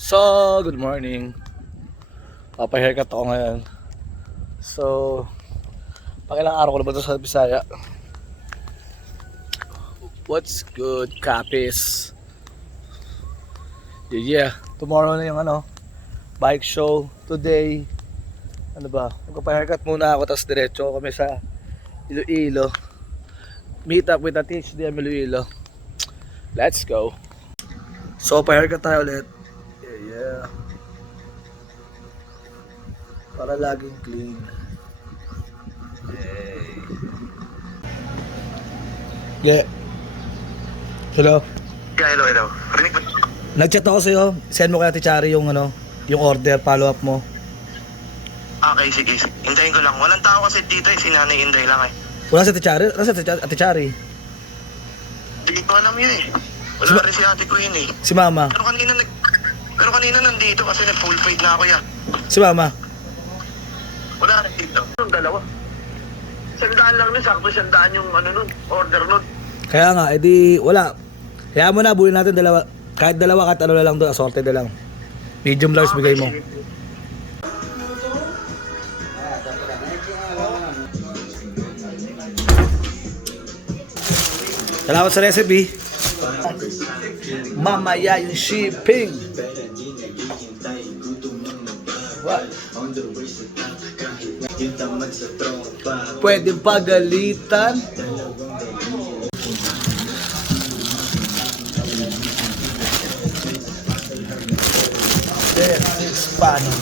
So, good morning. Papa-haircut ako ngayon. So, pakilang araw ko na ba ito sa Bisaya? What's good, Capis? Yeah. Tomorrow na yung bike show. Today, magpapa-haircut muna ako, tapos diretso kami sa Iloilo. Meet up with the THDM Iloilo. Let's go. So, pa-haircut tayo ulit. Yeah. Para laging clean. Yay. Yeah. Hello. Yeah, hello. Rinig mo? Nag-chat ako sa'yo. Send mo kay Ate Chari yung yung order, follow up mo. Okay, sige. Hintayin ko lang. Walang tao kasi dito si Nanay Inday lang eh. Wala si Ate Chari? Wala si Ate Chari? Hindi ko alam yun eh. Wala rin si ate ko yun eh. Si Mama? Pero kanina nandito kasi full paid na ako yan. Si Mama? Wala rin dito. Yung dalawa. 100 lang nun, sakto 100 yung order nun. Kaya nga, edi wala. Kaya mo na, buhin natin dalawa. Kahit dalawa, kahit na lang doon, assorted na lang. Medium large bigay mo. Sige. Salamat sa recipe. Mamaya yung shipping. What? Pwede pagalitan. This is funny.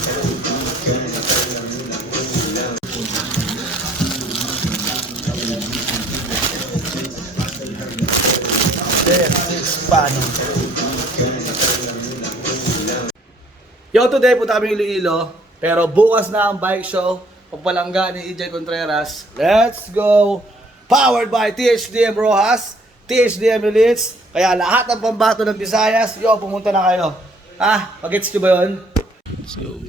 This is funny. Yo, today punta kami Iloilo. Pero bukas na ang bike show. Pagpalangga ni EJ Contreras. Let's go! Powered by THDM Rojas, THDM Elites. Kaya lahat ng pambato ng Visayas, yo, pumunta na kayo. Pag-gets nyo ba yun? Let's go.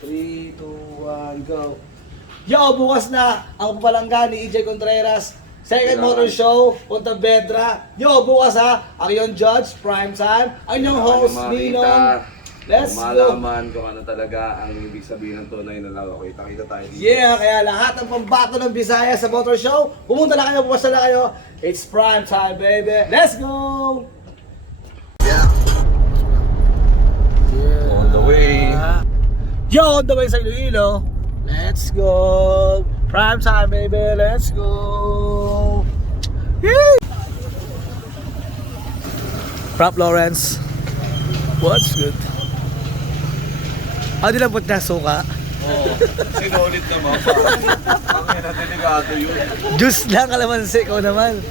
3, 2, 1, go. Yo, bukas na ang pagpalangga ni EJ Contreras. Second motor show, Punta Vedra. Yo, bukas ang iyong judge, Prime Time. Ang iyong host, Ninong. Let's go! Malaman kung ano talaga ang ibig sabihin ng tunay na laro. Kita-kita tayo dito. Yeah, kaya lahat ng pambato ng Visayas sa motor show, pumunta na kayo, pumunta na kayo. It's prime time, baby. Let's go! Yeah. On the way. Yo, on the way sa Iloilo. Let's go! Prime time, baby. Let's go! Yay! Prop Lawrence. What's good? Di lang po niya suka. Oo. Sinulit naman pa. Ang delikado yun. Juice lang, kalamansi ko naman.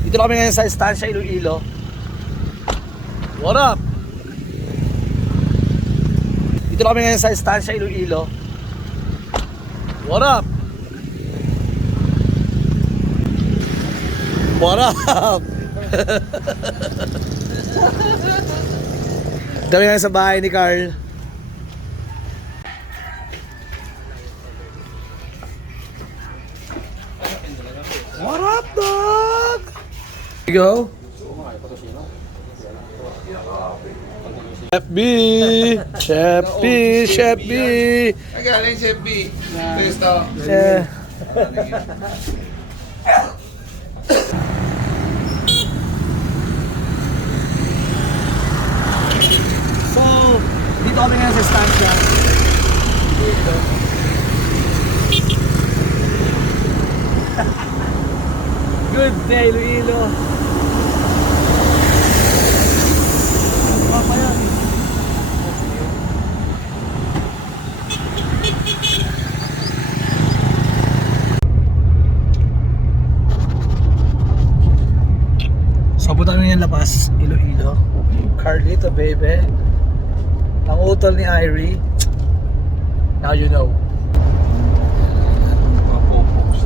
Dito na kami ngayon sa Estancia Iloilo. What up? Dito na kami ngayon sa Estancia Iloilo. What up? What up? Dami ngayon sa bahay ni Carl. What up, dog? Here you go. Chef B! Chef B! Chef B! Nagaling Chef B. Pesto. Chef. So, dito kami ngayon sa Estancia. Dito. Good day, Iloilo. Papa yan. So, punta kami yung labas, Iloilo. Carlito, baby. Ang utol ni Irie. Now you know. Mga popos.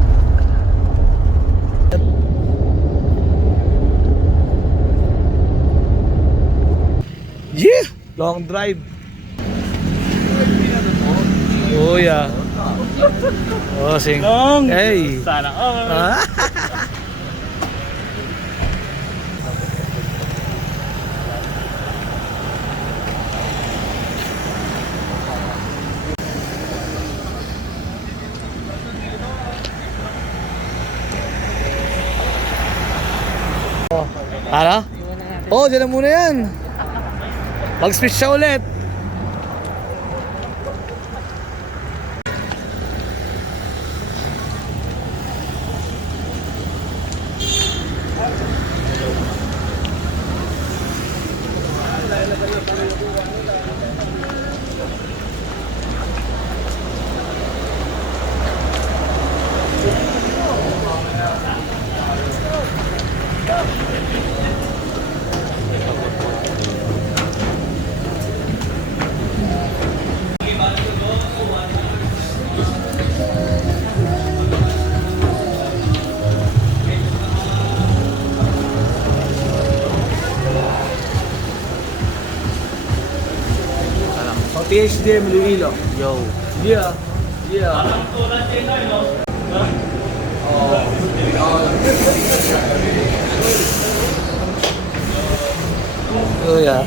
Yeah! Long drive. Oh yeah. Oh, sing. Long. Hey. Sana all. 啊！ Ano? Oo, dyan na muna yan. Mag-switch siya ulit. THDM Iloilo. Yo. Yeah. Yeah. Oh yeah.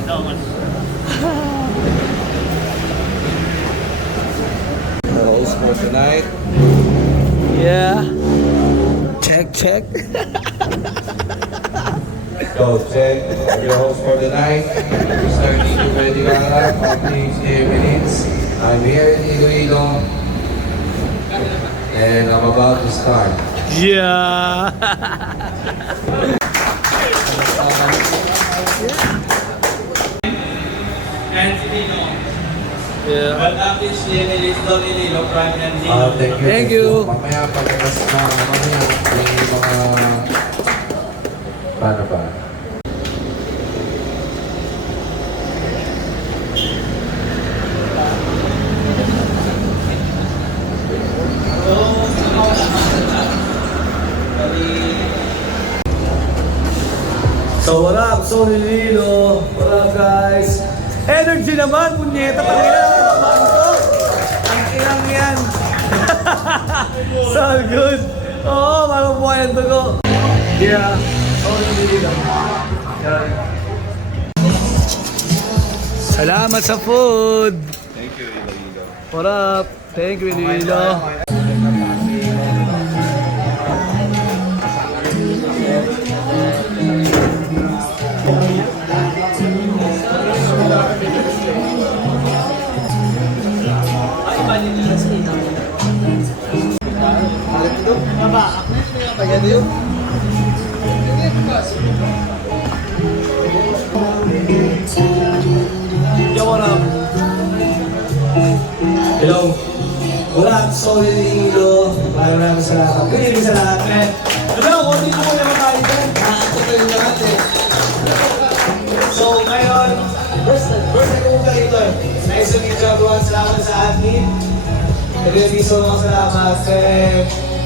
Host for tonight. Yeah. Check, check. So, check your host for the night. Mr. Nico Verdigara of THDM Minutes. I'm here in Iloilo. And I'm about to start. Yeah. Yeah. Thank you. Thank you. Mamaya pagkakas na mamaya may mga paano ba? So what up, Sony Lilo? What up, guys? Energy naman, punyeta, tangina. Ang inang yan. So good. Oo, malubuhay ang dugo. Yeah, Sony Lilo. Yan. Salamat sa food. Thank you, Iloilo. What up? Thank you, Lilo. Yo, what up? Hello. Wala, sorry Lilo. Maraming salamat. Good evening sa lahat, man. Hello, konti ko muna tayo dyan. Nakakot kayo lahat eh. So, ngayon, first time ko muna ito eh. Nice to meet you everyone. Salamat sa admin. Nag-reviso mga salamat.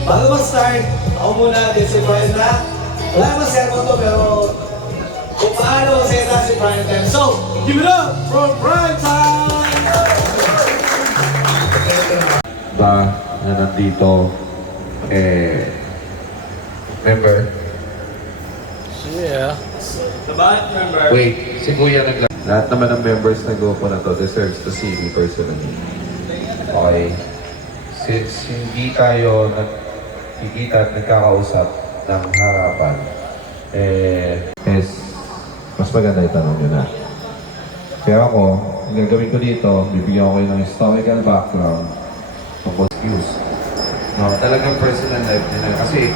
Bago mag-start, ako muna, si Brian na. Wala naman sermon to, pero kung paano masaya na si Brian Time. So, give it up for Brian Time! Ba na nandito member? Yeah. Wait, si Kuya lahat naman ng members ng grupo na to deserves to see me personally. Okay. Since hindi tayo nagkikita at nagkakausap ng harapan, mas maganda itanong nyo na. Pero ako, ang gagawin ko dito, bibigyan ko kayo ng historical background tungkol sa views. No, talagang personal life nila. Kasi,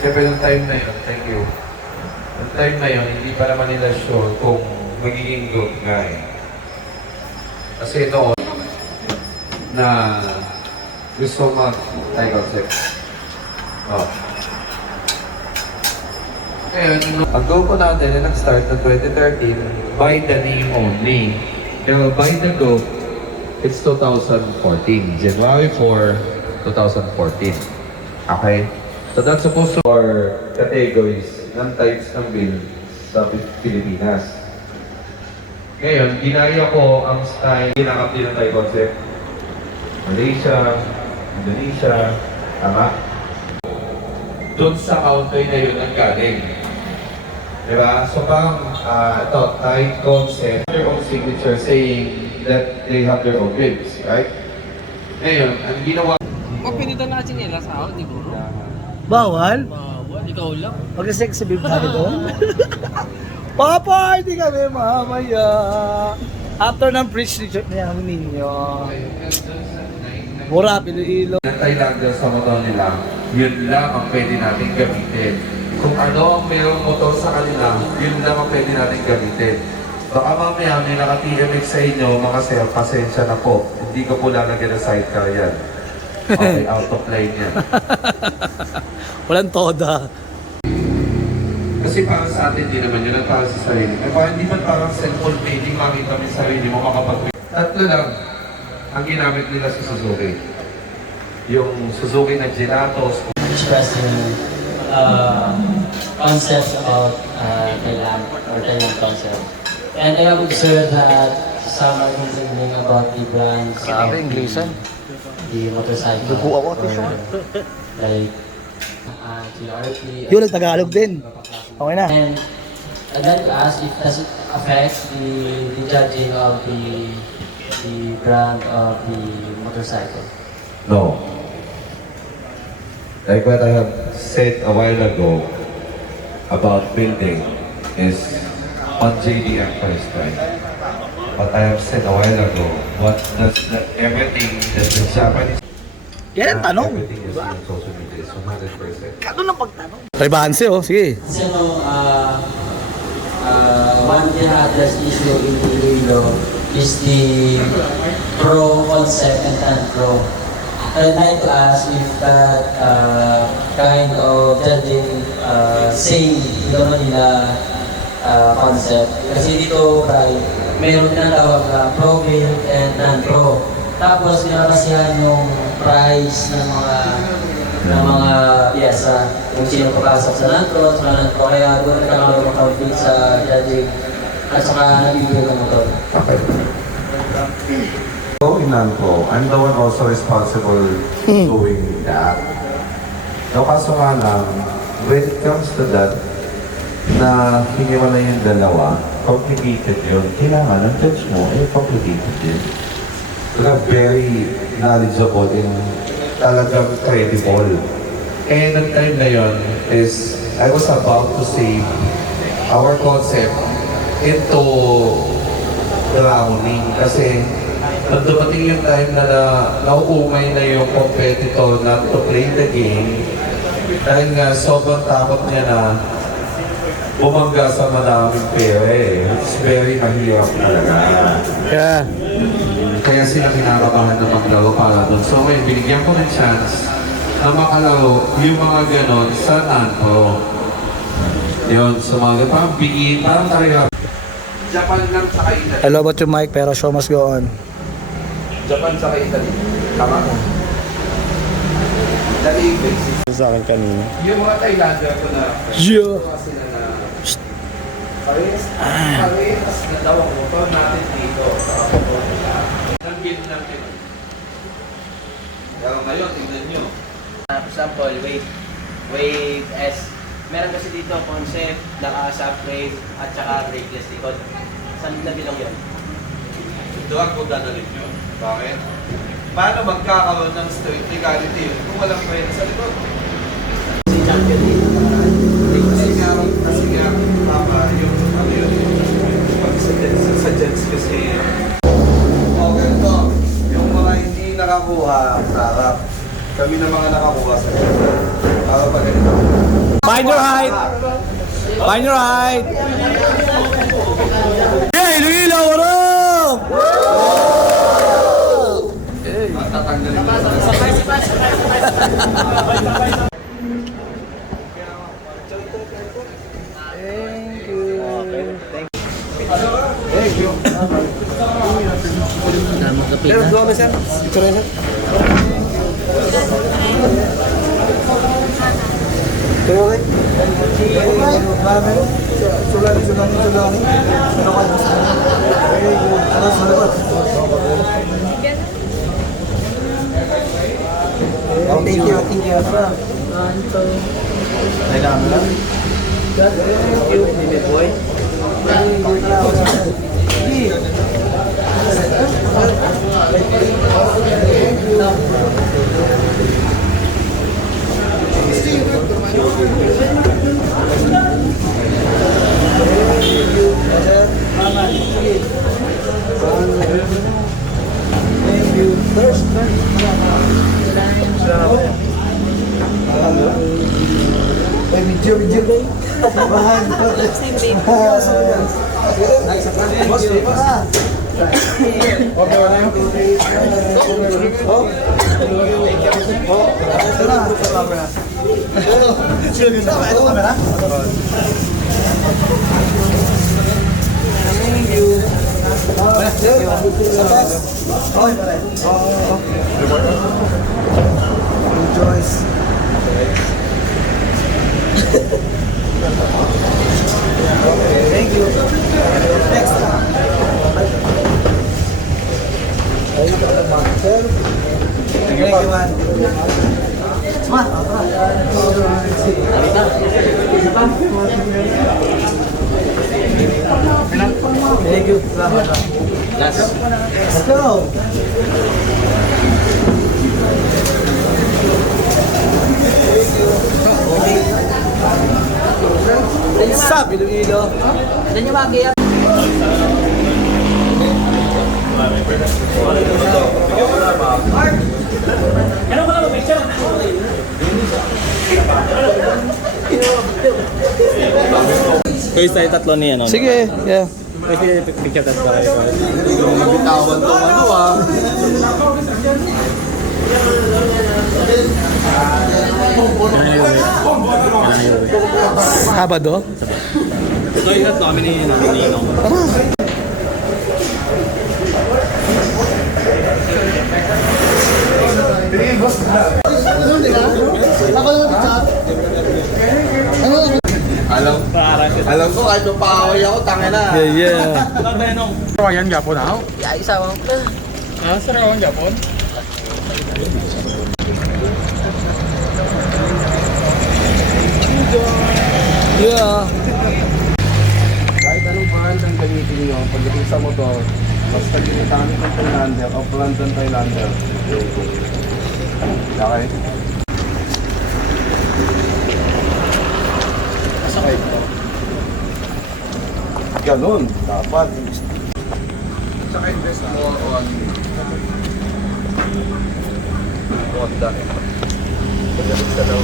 siyempre yung time na yun, thank you. Yung time na yun, hindi pa naman nila sure kung magiging good nga eh. Kasi noon, na gusto mag-Thai concept. Oh. Ngayon, ang grupo natin na nag-start ng 2013 by the name only. Pero by the group, it's 2014. January 4, 2014. Okay? So that's supposed to for categories ng types ng bill sa Pilipinas. Ngayon, ginaya ko ang style ginakap din ng Thai concept. Malaysia, Indonesia, tama? Doon sa country na yun ang galing. Diba? So parang ito, Thai concept, their own signature saying that they have their own ribs, right? Ngayon, ang ginawa... Kung pinito na chinelas ako, di buro. Bawal? Ikaw lang. Mag-sexy babe tayo doon. Papa, hindi kami mamaya. After ng preach ninyo. Mura, Iloilo. Nantay lang dyan sa motor nila, yun lang ang pwede natin gamitin. Kung ano ang mayroong motor sa kanila, yun lang ang pwede natin gamitin. Baka mamaya may naka-TMX sa inyo, mga sir, pasensya na po. Hindi ko po lalagyan ng sidecar yan. Okay, out of line yan. Walang toda. Kasi para sa atin, di naman yun ang para sa sarili. Eh, parang hindi man parang cellphone painting, makita mo yung sarili mo makapag- Tatlo lang ang ginamit nila sa Suzuki. Yung Suzuki na Gelatos, Expressing concepts about Thailand or Thailand concept. And I have observed that some are complaining about the brands of the motorcycle. Dugo ako, or like GRP. Yun, nag-Tagalog din. Okay na. And I'd like to ask if does it affect the judging of the brand of the motorcycle? no. Like what I have said a while ago about building is on JDM first, right? What I have said a while ago, what does everything that the Japanese Yan ang tanong. everything is in social media is 100%. Ganun ang pagtanong. Rebahanse, oh. Sige. Kasi one pinaddress issue in Iloilo is the pro concept and non-pro. I'd like to ask if that kind of judging same Ilo Manila concept. Kasi dito, right, meron tinatawag na pro-build and non-pro. Tapos pinapasihan yung price ng mga piyesa, kung sino papasok sa non-pro, sa non-pro. Kaya doon nagkakaroon ng conflict sa judging at saka nabibigay ng motor. Okay. So in Nanco, I'm the one also responsible doing that. No, kaso nga lang, when it comes to that, na hiniwala yung dalawa, complicated yun. Kailangan ng judge mo, complicated yun. Sila very knowledgeable and talagang credible. And the time na yun is, I was about to save our concept into drowning. Kasi nung dumating yung time na nauumay na yung competitor na to play the game, dahil nga sobrang takot niya na bumangga sa maraming pera eh. It's very mahirap talaga. Yeah. Kaya sila kinakabahan na maglaro para doon. So ngayon, binigyan ko ng chance na makalaro yung mga ganon sa non-pro. Yun, so mga parang bigin, parang talaga. Japan lang sa Italy. I love about your mic, pero show must go on. Japan sa Italy. Tama ko. Italy basis. Sa akin kanina. Yung mga Thailander ko na Yeah. kasi na parehas na daw ang motor natin dito sa motor nila. Nang-build natin. Pero ngayon, tingnan nyo. For example, wave S. Meron kasi dito concept, naka-sub frame, at saka brakeless likod. Saan na bilong yun? Doon ko dadalhin nyo. Bakit? Paano magkakaroon ng straight legality yun kung walang pwede sa likod? Si champion dito. Kasi nga, tama, yung ano yun, pag sa jets kasi, ganito, yung mga hindi nakakuha, sarap. Kami na mga nakakuha sa jets. Para pag ganito. Find your height! Find your height! Yeah, Iloilo, what up? Tatanggalin mo. Thank you. Pero go sir. Picture sir. Pero okay. Sulani. Thank you. Kailangan mo lang. Thank you, baby boy. Steve. Joyce. Thank you. Next. Thank you, man. Thank you. Salamat. Let's go. What's up, Iloilo? Doon yung mag-iap. Guys, tayo tatlo ni ano. Sige, yeah. Pwede picture tayo kayo. Bitawan tong ano ah. Sabado? Ito yung tatlo kami ni Ninong. Alam ko kahit mapaaway ako, tangin na. Yeah, yeah. Ya, isa mo. Yeah. Kahit anong brand ang gamitin nyo, pagdating sa motor, basta ginagamit ng Thailander o brand ng Thailander. Okay? Ganon, dapat. Tsaka invest more on Honda. Pagdating sa daw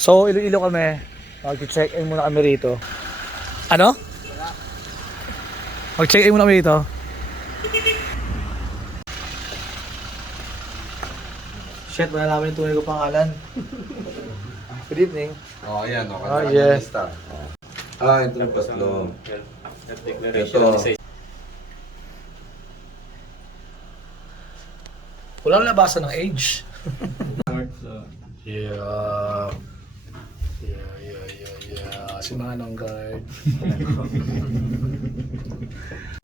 So, Iloilo kami. Mag-check in muna kami rito. Ano? Mag-check in muna kami rito. Shit, wala namin yung tunay ko pangalan. Good evening. Oh, ayan. Oh, Oh, yeah. Ah, ito yung paslo. Ito. Walang labasan ng age. Yeah. Yeah. Si Manong guard.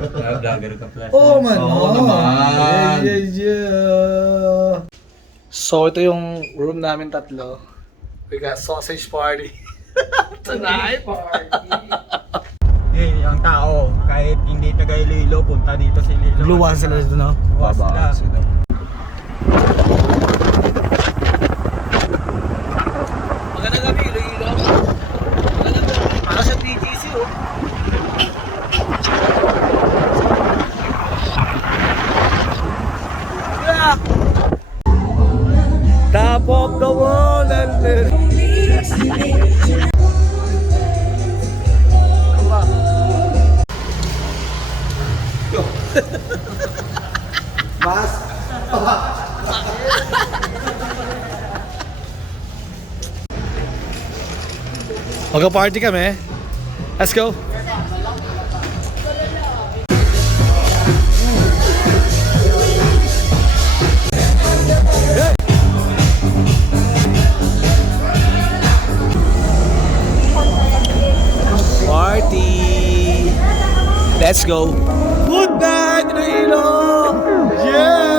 Vlogger ka plus. Oh, man. Oo naman. Yeah. So, ito yung room namin tatlo. We got sausage party. Tonight. Ang tao, kahit hindi taga Iloilo, punta dito sa Iloilo. Luwan sila dito, no? Luwas sila. Magandang gabi, Iloilo. Magandang gabi. Para sa PGC, oh. Yeah. Top of the world and Magka-party kami. Let's go. go. Good night, Iloilo! Yeah!